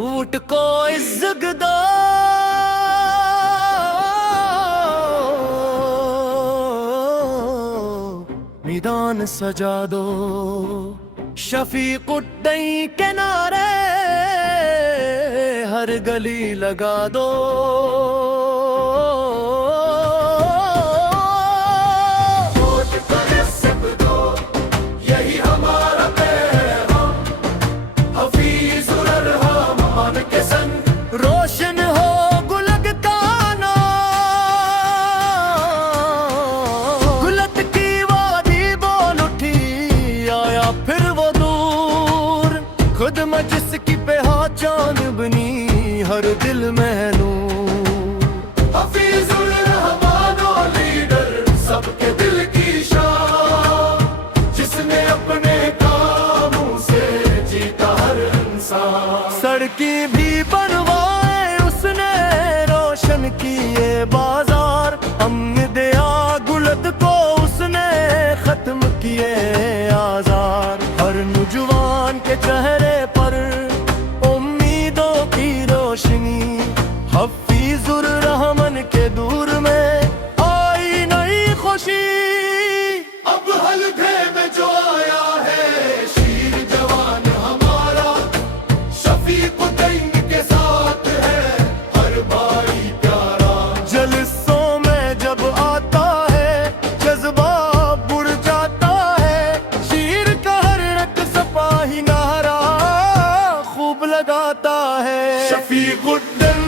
اٹھ کو عزت دو میدان سجا دو شفیق الدین کے نعرے ہر گلی لگا دو روشن ہو گلگ کا نام گلت کی وادی بول اٹھی آیا پھر وہ دور خود مجلس کی پہچان بنی ہر دل میں نور حفیظ الرحمان و لیڈر سب کے دل کی شان جس نے اپنے کاموں سے جیتا ہر انسان سڑکیں بھی بنوائے اس نے روشن کیے بازار امن دیا گلد کو اس نے ختم کیے آزار ہر نوجوان کے چہرے پر امیدوں کی روشنی حفیظ الرحمن کے دور میں آئی نئی خوشی اب حلقے میں جو آیا ہے شیر جوان ہمارا شفیق الدین کے ساتھ ہے ہر بھائی پیارا جلسوں میں جب آتا ہے جذبہ بڑھ جاتا ہے شیر کا ہر رت سپاہی نعرہ خوب لگاتا ہے شفیق الدین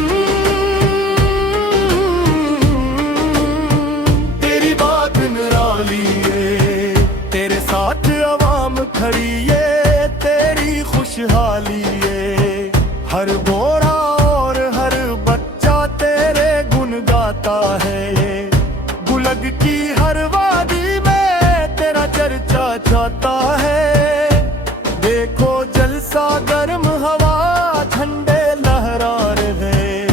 تیری بات نرالی ہے تیرے ساتھ عوام کھڑی ہے تیری خوشحالی ہے ہر بوڑھا اور ہر بچہ تیرے گن گاتا ہے گلگ کی ہر وادی میں تیرا چرچا چاہتا ہے دیکھو جلسہ گرم ہوا جھنڈے لہرا رہے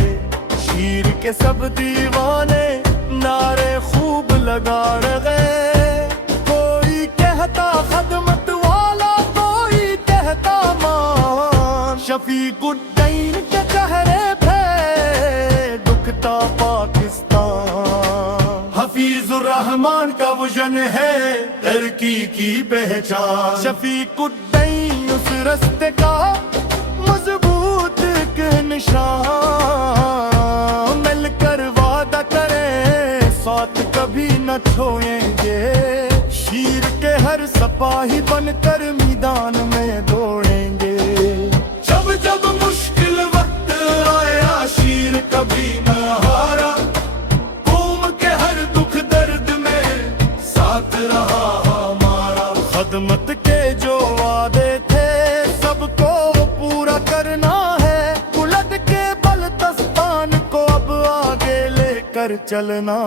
شیر کے سب دیوانے نعرے خوب لگا رہے کوئی کہتا خدمت والا کوئی کہتا مان شفیق الدین کے چہرے پہ دکھتا پاکستان حفیظ الرحمن کا وژن ہے ترقی کی پہچان شفیق الدین اس رستے کا مضبوط ایک نشان مل کر وعدہ کریں ساتھ کبھی نہ چھوڑیں گے شیر کے ہر سپاہی بن کر میدان میں دوڑیں گے جب جب مشکل وقت آیا شیر کبھی نہ ہارا قوم کے ہر دکھ درد میں ساتھ رہا ہمارا خدمت کے جو وعدے تھے سب کو پورا کرنا ہے بلند کے بلتستان کو اب آگے لے کر چلنا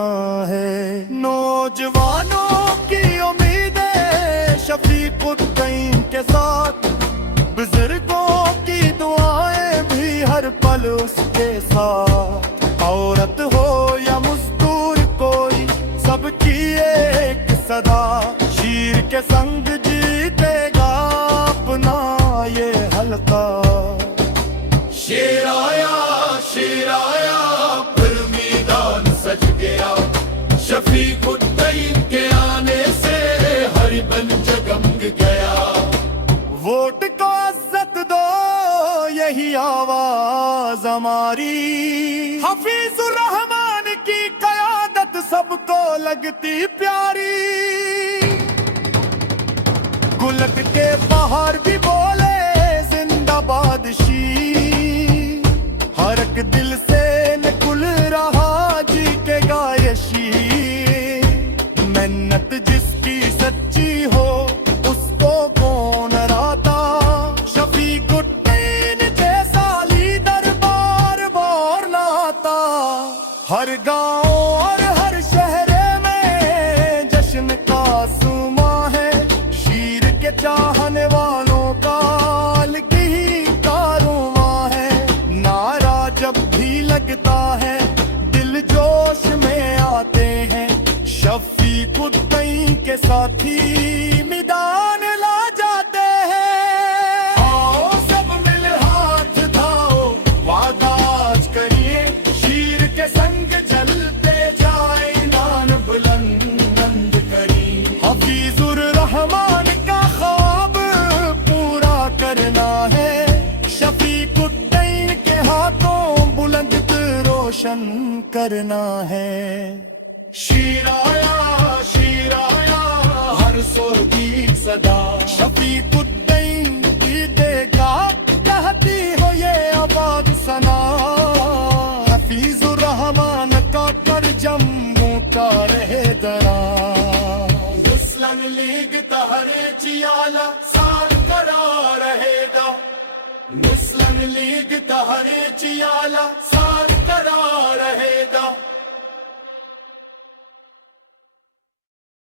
ہے نوجوانوں کی امیدیں شفیق الدین کے ساتھ بزرگوں کی دعائیں بھی ہر پل اس کے ساتھ عورت ہو یا مزدور کوئی سب کی ایک صدا شیر کے سنگ جیتے گا اپنا یہ حلقہ شیر آیا پھر میدان سج گیا شفیق الدین کے آنے سے ہر بن جگمگ گیا ووٹ کو عزت دو یہی آواز ہماری حفیظ الرحمن کی قیادت سب کو لگتی پیاری گلگ کے باہر بھی بولے زندہ باد شیر ہر ایک دل سے نکل رہا جی کے گائے شیر محنت جس کی سچی ہو اس کو کون ہراتا شفیق الدین جیسا لیڈر بار بار لاتا ہر گاؤں اور ہر شہر میں جشن کا سما ہے شیر کے چاہنے والوں کا الگ ہی کارواں ہے نعرہ جب بھی لگتا ہے دل جوش میں آتے ہیں شفیق الدین کے ساتھی میدان لا جاتے ہیں آؤ سب مل ہاتھ دھاؤ کرنا ہے شیر آیا ہر سو کی صدا شفیق الدین کی دے گا کہتی ہو یہ آباد سنا حفیظ الرحمان کا کر جموں کا رہے درا مسلم لیگ تہرے چیالا سال کرا رہے دا مسلم لیگ تہرے چیالا سال کرا رہے دا